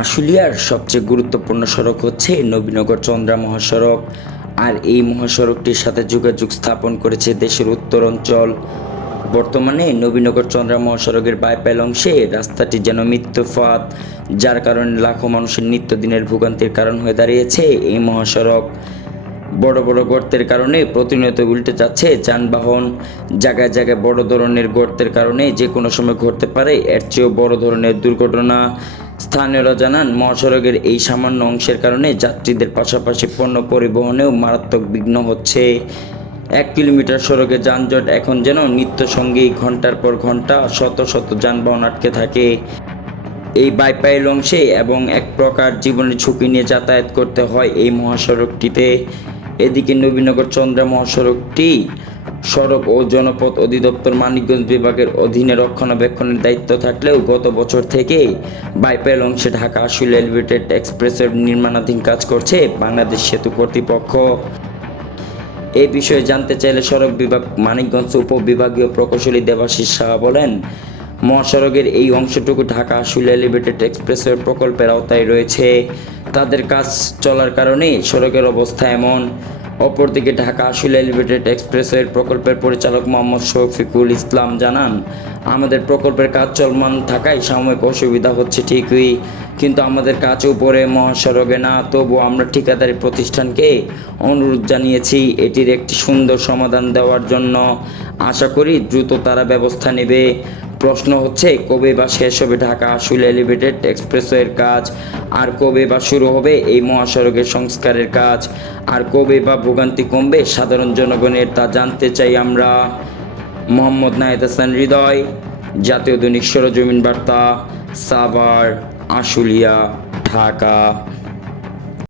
আশুলিয়ার সবচেয়ে গুরুত্বপূর্ণ সড়ক হচ্ছে নবীনগর চন্দ্রা মহাসড়ক। আর এই মহাসড়কটির সাথে যোগাযোগ স্থাপন করেছে দেশের উত্তর অঞ্চল। বর্তমানে নবীনগর চন্দ্রা মহাসড়কের বাইপাইল অংশে রাস্তাটি যেন মৃত্যুফাত, যার কারণে লাখো মানুষের নিত্যদিনের ভোগান্তির কারণ হয়ে দাঁড়িয়েছে এই মহাসড়ক। বড় বড় গর্তের কারণে প্রতিনিয়ত উল্টে যাচ্ছে যানবাহন। জায়গায় জায়গায় বড় ধরনের গর্তের কারণে যে কোনো সময় ঘটতে পারে এর চেয়েও বড় ধরনের দুর্ঘটনা। স্থানীয়রা জানান, মহাসড়কের এই সামান্য অংশের কারণে যাত্রীদের পাশাপাশি পণ্য পরিবহনেও মারাত্মক বিঘ্ন হচ্ছে। 1 কিলোমিটার সড়কে যানজট এখন যেন নিত্য সঙ্গী, ঘন্টার পর ঘন্টা শত শত যানবাহন আটকে থাকে এই বাইপাইল অংশে এবং এক প্রকার জীবনের ঝুঁকি নিয়ে যাতায়াত করতে হয় এই মহাসড়কটিতে। এদিকে নবীনগর চন্দ্রা মহাসড়কটি সড়ক ও জনপথ অধিদপ্তর মানিকগঞ্জ বিভাগের অধীনে রক্ষণাবেক্ষণের দায়িত্ব থাকলেও গত বছর থেকে বাইপাইল অংশে ঢাকা আশুলিয়া এলিভেটেড এক্সপ্রেসের নির্মাণাধীন কাজ করছে বাংলাদেশ সেতু কর্তৃপক্ষ। এই বিষয়ে জানতে চাইলে সড়ক বিভাগ মানিকগঞ্জ উপবিভাগীয় প্রকৌশলী দেবাশিস সাহা বলেন, মহাসড়কের এই অংশটুকু ঢাকা আশুলিয়া এলিভেটেড এক্সপ্রেসওয়ে প্রকল্পের আওতায় রয়েছে। তাদের কাজ চলার কারণে সড়কের অবস্থা এমন। অপরদিকে ঢাকা আশুলিয়া এলিভেটেড এক্সপ্রেসওয়ের প্রকল্পের পরিচালক মোহাম্মদ শফিকুল ইসলাম জানান, আমাদের প্রকল্পের কাজ চলমান থাকায় সাময়িক অসুবিধা হচ্ছে ঠিকই, কিন্তু আমাদের কাজ উপরে মহাসড়কে না। তবু আমরা ঠিকাদারি প্রতিষ্ঠানকে অনুরোধ জানিয়েছি এটির একটি সুন্দর সমাধান দেওয়ার জন্য। আশা করি দ্রুত তারা ব্যবস্থা নেবে। প্রশ্ন হচ্ছে, কবে বা শেষ হবে ঢাকা আশুলিয়া এলিভেটেড এক্সপ্রেসওয়ের কাজ, আর কবে বা শুরু হবে এই মহাসড়কের সংস্কারের কাজ, আর কবে বা ভোগান্তি কমবে সাধারণ জনগণের, তা জানতে চাই আমরা। মোহাম্মদ নাহিদ হাসান হৃদয়, জাতীয় দৈনিক সরেজমিন বার্তা, সাভার, আশুলিয়া, ঢাকা।